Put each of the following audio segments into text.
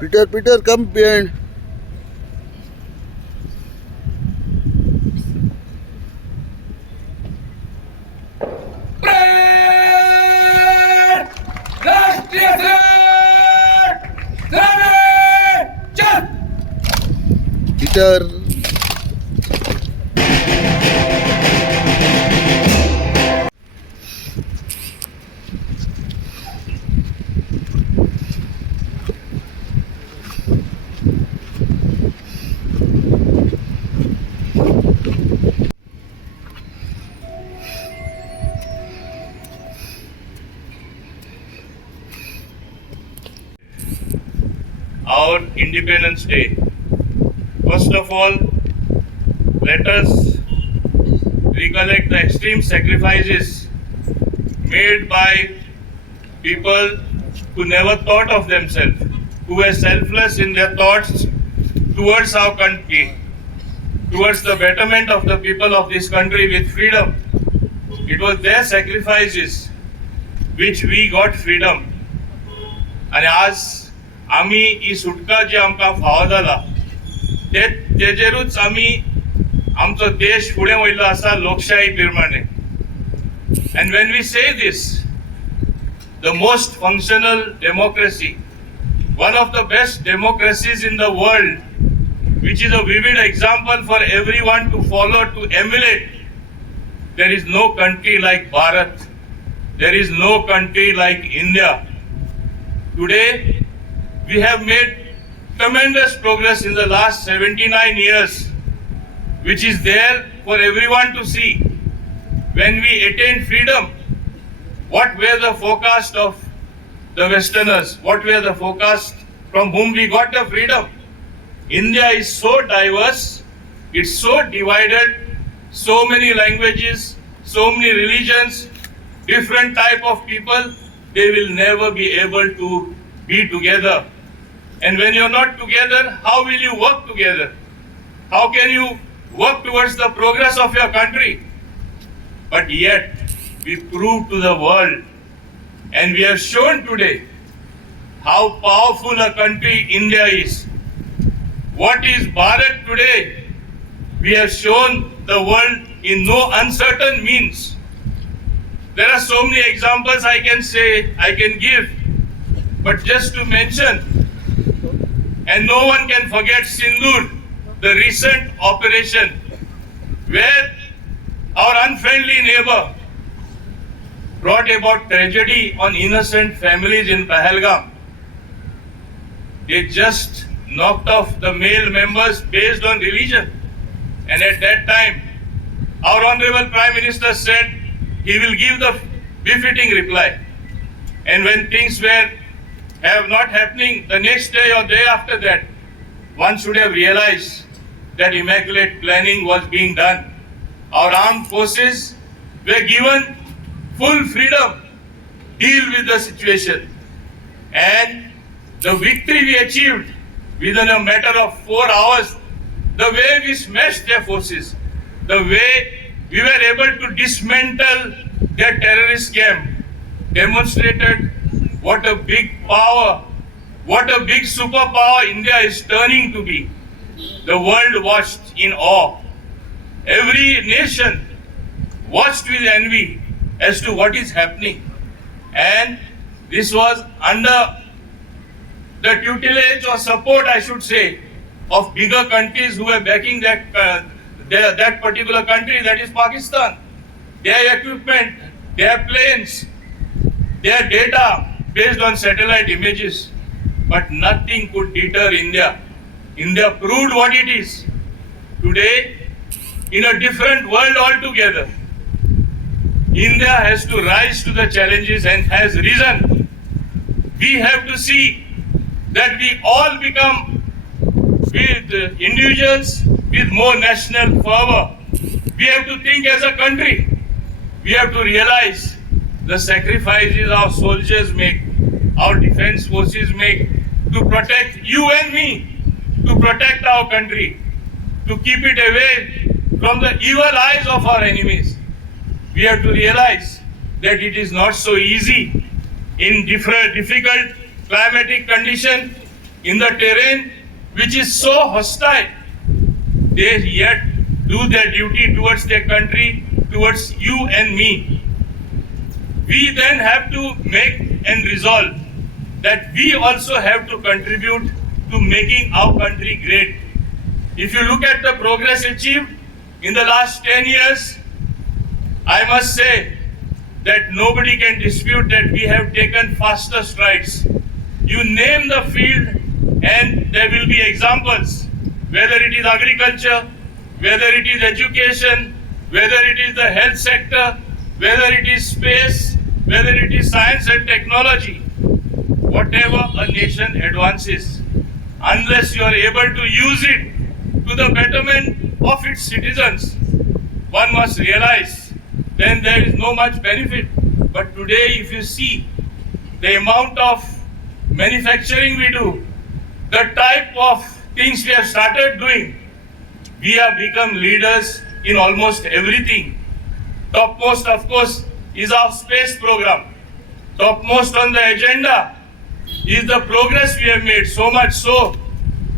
Peter, come behind. राष्ट्रीय चल Peter, our Independence Day. First of all, let us recollect the extreme sacrifices made by people who never thought of themselves, who were selfless in their thoughts towards our country, towards the betterment of the people of this country with freedom. It was their sacrifices which we got freedom. आणि आज आम्ही ही सुटका जी आमकां फावो जाला तेजेरूच आमी आमचो देश फुडें वयल्लो आसा लोकशाही प्रमाणे. And when we say this, the most functional democracy, one of the best democracies in the world, which is a vivid example for everyone to follow, to emulate, there is no country like Bharat. There is no country like India. Today, we have made tremendous progress in the last 79 years, which is there for everyone to see. When we attained freedom, what were the forecast of the Westerners? What were the forecast from whom we got the freedom? India is so diverse, it's so divided, so many languages, so many religions, different type of people, they will never be able to be together. And when you're not together, how will you work together? How can you work towards the progress of your country? But yet, we prove to the world, and we have shown today how powerful a country India is. What is Bharat today? We have shown the world in no uncertain means. There are so many examples I can give, but just to mention, and no one can forget Sindoor, the recent operation where our unfriendly neighbor brought about tragedy on innocent families in Pahalgam. They just knocked off the male members based on religion. And at that time, our Honorable Prime Minister said he will give the befitting reply. And when things were not happening the next day or day after that, one should have realized that immaculate planning was being done. Our armed forces were given full freedom to deal with the situation. And the victory we achieved within a matter of 4 hours, the way we smashed their forces, the way we were able to dismantle their terrorist camp, demonstrated what a big power, what a big superpower India is turning to be. The world watched in awe. Every nation watched with envy as to what is happening. And this was under the tutelage or support, I should say, of bigger countries who were backing that particular country, that is Pakistan. Their equipment, their planes, their data based on satellite images. But nothing could deter India. India proved what it is. Today, in a different world altogether, India has to rise to the challenges and has risen. We have to see that we all become with individuals with more national fervor. We have to think as a country. We have to realize the sacrifices our soldiers make, our defense forces make to protect you and me, to protect our country, to keep it away from the evil eyes of our enemies. We have to realize that it is not so easy in difficult climatic conditions, in the terrain which is so hostile, they yet do their duty towards their country, towards you and me. We then have to make and resolve that we also have to contribute to making our country great. If you look at the progress achieved in the last 10 years, I must say that nobody can dispute that we have taken faster strides. You name the field and there will be examples, whether it is agriculture, whether it is education, whether it is the health sector, whether it is space, whether it is science and technology. Whatever a nation advances, unless you are able to use it to the betterment of its citizens, one must realize then there is no much benefit. But today, if you see the amount of manufacturing we do, the type of things we have started doing, we have become leaders in almost everything. Topmost, of course, is our space program. Topmost on the agenda is the progress we have made, so much so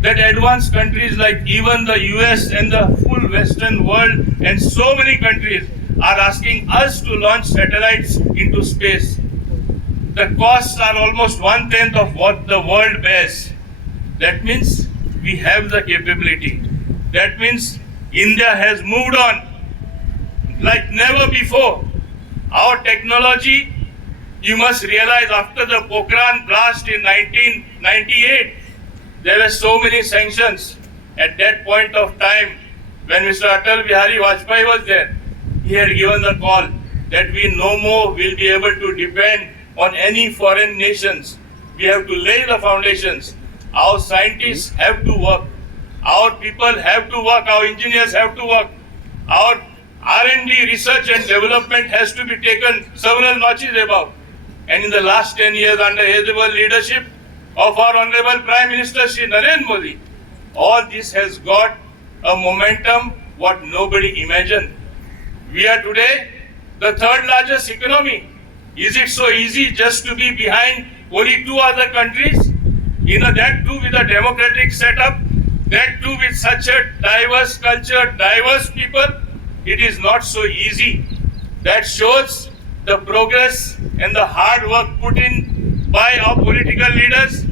that advanced countries like even the US and the full Western world and so many countries are asking us to launch satellites into space. The costs are almost 1/10 of what the world bears. That means we have the capability. That means India has moved on like never before. Our technology, you must realize, after the Pokhran blast in 1998, there were so many sanctions. At that point of time, when Mr. Atal Bihari Vajpayee was there, he had given the call that we no more will be able to depend on any foreign nations. We have to lay the foundations. Our scientists have to work. Our people have to work. Our engineers have to work. Our R&D, research and development has to be taken several notches above. And in the last 10 years, under able leadership of our Honorable Prime Minister Shri Narendra Modi, all this has got a momentum what nobody imagined. We are today the third largest economy. Is it so easy just to be behind only two other countries? That too with a democratic setup, that too with such a diverse culture, diverse people. It is not so easy. That shows the progress and the hard work put in by our political leaders,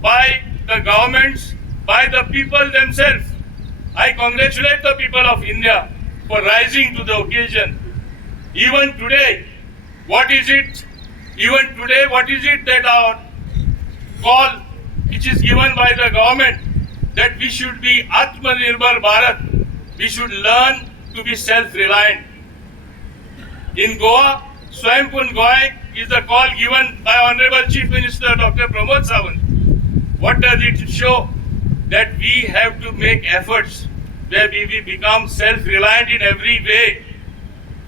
by the governments, by the people themselves. I congratulate the people of India for rising to the occasion. Even today, what is it that our call which is given by the government that we should be Atmanirbhar Bharat, we should learn to be self-reliant. In Goa, Swayambhu Goa is the call given by Honorable Chief Minister Dr. Pramod Sawant. What does it show? That we have to make efforts where we become self-reliant in every way.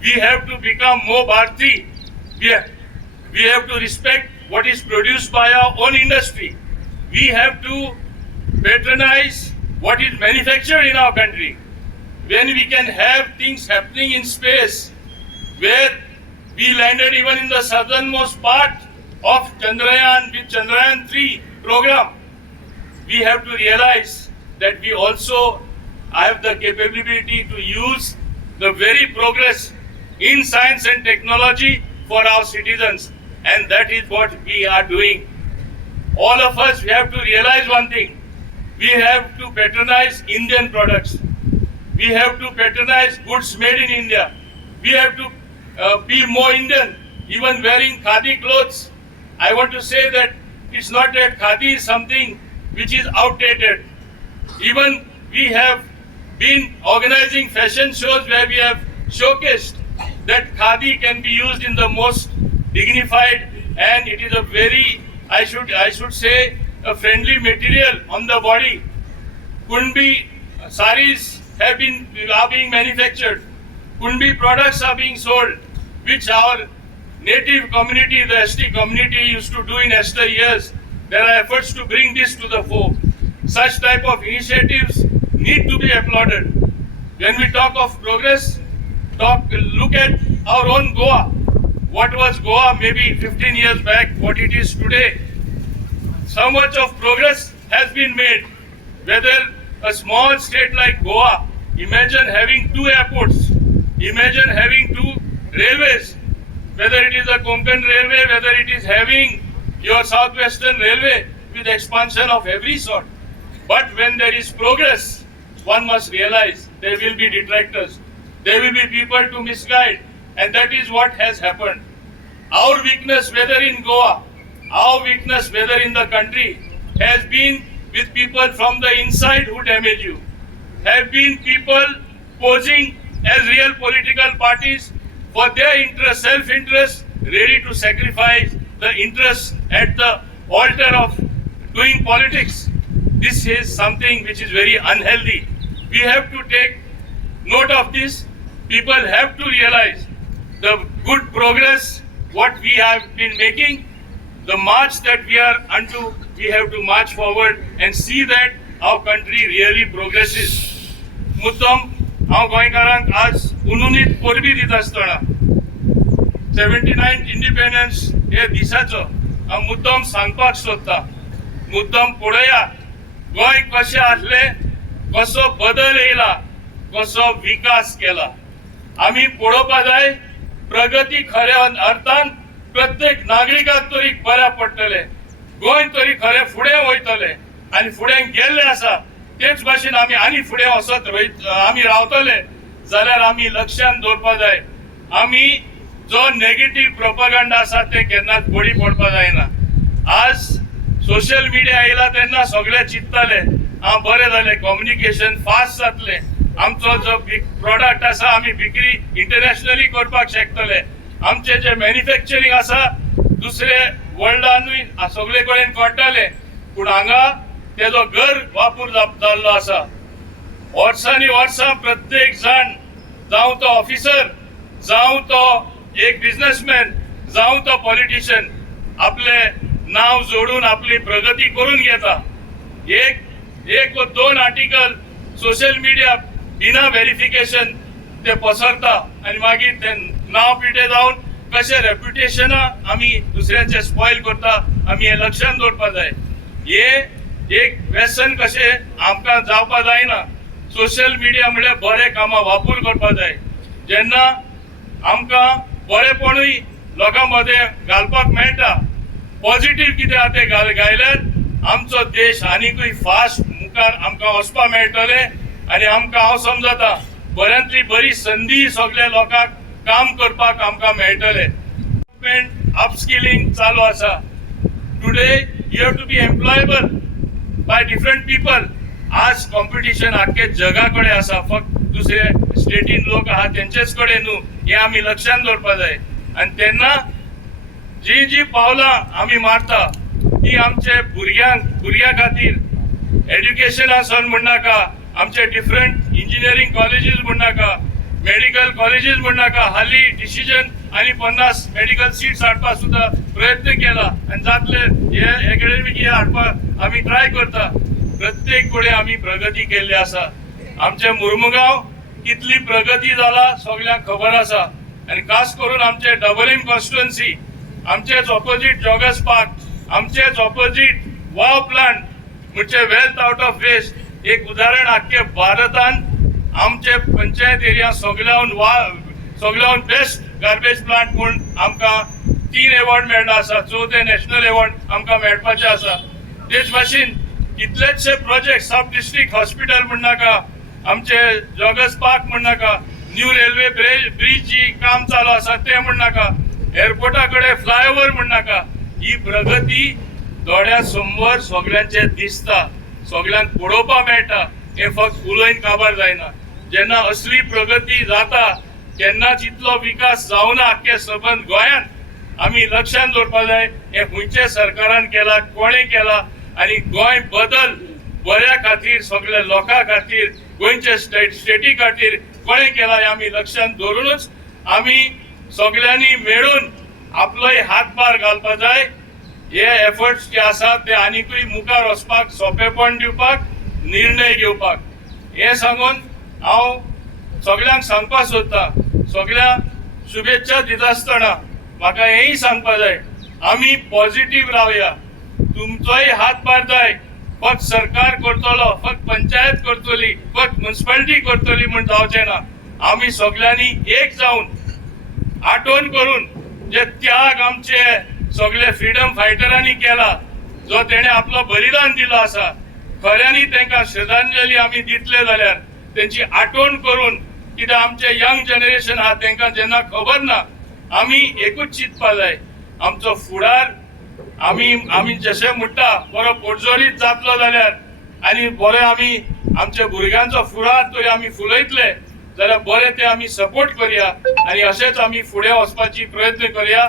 We have to become more Bharati. We have to respect what is produced by our own industry. We have to patronize what is manufactured in our country. When we can have things happening in space, where we landed even in the southernmost part of Chandrayaan with Chandrayaan 3 program, we have to realize that we also have the capability to use the very progress in science and technology for our citizens, and that is what we are doing. All of us, we have to realize one thing. We have to patronize Indian products. We have to patronize goods made in India. We have to be more Indian, even wearing khadi clothes. I want to say that it's not that khadi is something which is outdated. Even we have been organizing fashion shows where we have showcased that khadi can be used in the most dignified, and it is a very, I should say, a friendly material on the body. Kunbi saris are being manufactured. Kunbi products are being sold, which our native community, the ST community, used to do in Esther years. There are efforts to bring this to the fore. Such type of initiatives need to be applauded. When we talk of progress, look at our own Goa. What was Goa maybe 15 years back, what it is today. So much of progress has been made. Whether a small state like Goa, imagine having 2 airports, imagine having 2 railways, whether it is a Konkan railway, whether it is having your Southwestern railway with expansion of every sort. But when there is progress, one must realize there will be detractors, there will be people to misguide, and that is what has happened. Our weakness, whether in Goa, our weakness, whether in the country, has been with people from the inside who damage you, have been people posing as real political parties for their interest, self-interest, ready to sacrifice the interest at the altar of doing politics. This is something which is very unhealthy. We have to take note of this. People have to realize the good progress what we have been making, the march that we are unto, we have to march forward and see that our country really progresses. मुद्दम हांव गोंयकारांक आज उनुनीत परबी दिता आसतना 79th independence हे दिसाचो हांव मुद्दम सांगपाक सोदता. मुद्दम पळया गोंय कशें आसलें, कसो बदल येयला, कसो विकास केला. आमी पळोवपा जाय प्रगती खऱ्या अर्थान प्रत्येक नागरिकाक तरी बऱ्या पडटले, गोंय तरी खरें फुडें वयतले आनी फुडें गेल्ले आसा तेच भाशेन आमी आनी फुडें वचत आमी रावतले जाल्यार आमी लक्षांत दवरपा जाय. आमी जो नेगेटिव्ह प्रोपागंडा आसा ते केन्नाच बळी पडपा जायना. आज सोशल मिडिया येयला तेन्ना सगळे चिंतताले हांव बरें जालें, कम्युनिकेशन फास्ट जातलें, आमचो जो प्रोडक्ट आसा आमी विक्री इंटरनॅशनली करपाक शकतले, आमचे जे मॅन्युफॅक्चरिंग आसा दुसरे वर्ल्डानूय सगळे कडेन करतले. पूण हांगा तेजो घर वापूर जाल्लो आसा. वर्सांनी वर्सां प्रत्येक जाण, जावं तो ऑफिसर, जावं तो एक बिझनेसमॅन, जावं तो पॉलिटिशियन, आपले नाव जोडून आपली प्रगती करून घेता. एक व 2 आर्टिकल सोशल मिडिया बिना व्हेरिफिकेशन ते पसरता आनी मागीर ते नाव पिटे जावन कशें रेप्युटेशन आमी दुसऱ्यांचे स्पॉयल करता. आमी हे लक्षांत दवरपा जाय. हे एक व्यसन कशें आमकां जावपा जायना. सोशल मिडिया म्हणल्यार बरे कामां वापर करपा जाय. जेन्ना आमकां बरेपणूय लोकां मदें घालपाक मेळटा, पॉझिटिव्ह कितें आहा तें गायल्यार आमचो देश आनीकूय फास्ट मुखार आमकां वचपा मेळटले आनी आमकां हांव समजता बऱ्यांतली बरी संदी सगळ्या लोकांक काम करपाक आमकां मेळटले. अपस्किलिंग चालू आसा. Today you have to be employable by different people. आज कॉम्पिटिशन आख्खे जगा कडेन आसा, फक्त दुसरे स्टेटीन लोक आहा तेंचेच कडेन न्हू, हे आमी लक्षांत दवरपा जाय. आनी तेन्ना जी पावलां आमी मारता ती आमचे भुरग्यां खातीर एड्युकेशनासन म्हणनाका, आमचे डिफरंट इंजिनियरिंग कॉलेजीस म्हणनाका, मेडिकल कॉलेजीस म्हणनाका. हालीं डिसिजन आनी 50 मेडिकल सीट्स हाडपाक सुद्दां प्रयत्न केला आनी जातले हे एकेडमिक इयर हाडपाक आमी ट्राय करता. प्रत्येक कडेन आमी प्रगती केल्ली आसा. आमचे मुर्मुगांव कितली प्रगती जाला सगळ्यांक खबर आसा. आनी खास करून आमचे डबल एम कॉन्स्टिट्युएन्सी, आमचेच ऑपोजीट जॉगर्स पार्क, आमचेच ऑपोजीट वाव प्लांट म्हणजे वेल्थ आउट ऑफ वेस्ट. एक उदाहरण आख्खे भारतान आमचे पंचायत एरिया सगळ्याहून बेस्ट गार्बेज प्लांट म्हूण आमकां 3 अवॉर्ड मेळ्ळा आसा. 4थे नॅशनल अवॉर्ड आमकां मेळपाचे आसा. तेच भाशेन कितलेशे प्रोजेक्ट, सब डिस्ट्रिक्ट हॉस्पिटल म्हणनाका, आमचे जॉगर्स पार्क म्हणनाका, न्यू रेल्वे ब्रिज जी काम चालू आसा ते म्हणनाका, एअरपोर्टा कडेन फ्लायओव्हर म्हणनाका. ही प्रगती दोळ्या समोर सगळ्यांचे दिसता, सगळ्यांक पळोवपा मेळटा. हे फक्त उलोवन काबार जायना. जेन्ना असली प्रगती जाता तेन्नाच इतलो विकास जावना आख्खे सबंद गोंयांत. आमी लक्षांत दवरपा जाय हे खंयच्या सरकारान केला, कोणें केला आनी गोंय बदल बऱ्या खातीर, सगळ्या लोकां खातीर, गोंयच्या स्टेटी खातीर कोणें केला हे आमी लक्षांत दवरूनच आमी सगळ्यांनी मेळून आपलोय हातभार घालपा जाय. हे एफर्ट्स जे आसा ते आनीकूय मुखार वचपाक, सोंपेपण दिवपाक, निर्णय घेवपाक. हे सांगून हांव सगळ्यांक सांगपाक सोदता, सगळ्या शुभेच्छा दिता आसतना म्हाका हेंय सांगपा जाय, आमी पॉझिटिव्ह रावया. तुमचोय हातभार जाय, फक्त सरकार करतलो, फक्त पंचायत करतली, फक्त म्युनिसिपालिटी करतली म्हण जावचें ना. आमी सगळ्यांनी एक जावन आठवण करून जे त्याग आमचे सगळे फ्रीडम फायटरांनी केला, जो तेणे आपलो बलिदान दिलो आसा, खऱ्यांनी तांकां श्रद्धांजली आमी दितले जाल्यार तेंची आठवण करून, कित्याक आमचे यंग जनरेशन आहा तांकां जेन्ना खबर ना, आमी एकूच चिंतपा जाय आमचो फुडार आमी जशें म्हणटा बरो पोटजोरीत जातलो जाल्यार आनी बरे आमी आमच्या भुरग्यांचो फुडार तरी आमी फुलयतले जाल्यार बरे ते आमी सपोर्ट करया आनी अशेंच आमी फुडें वचपाची प्रयत्न करया.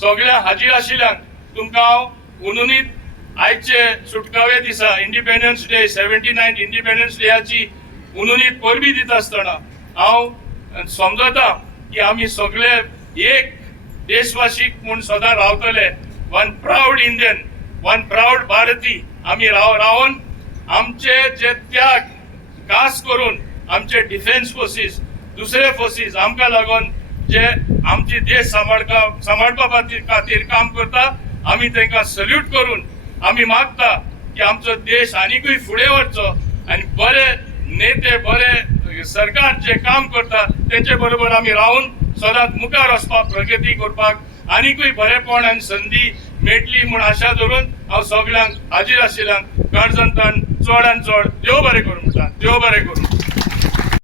सगळ्या हाजीर आशिल्ल्यांक तुमकां हांव उनुनीत आयचे सुटकावे दिसा इंडिपेंडन्स डे 79 इंडिपेंडन्स डेयाची उनुनीत परबी दिता आसतना हांव समजता की आमी सगळे एक देशवासीक म्हूण सदां रावतले. One proud Indian, one proud भारती आमी रावन आमचे जे त्याग खास करून आमचे डिफेन्स फोर्सीस, दुसरे फोर्सीस आमकां लागून जे आमची देश सांबाळपा खातीर काम करता, आमी तांकां सल्यूट करून आमी मागता की आमचो देश आनीकूय फुडें वचचो आनी बरे नेते, बरे सरकार जे काम करता तेंचे बरोबर आमी रावन सदांच मुखार वचपाक, प्रगती करपाक आनीकूय बरेपण आनी संदी मेळटली म्हूण आशा धरून हांव सगळ्यांक हाजीर आशिल्ल्यांक काळजंतान चड आनी चड देव बरें करूं म्हणटा. देव बरें करूं.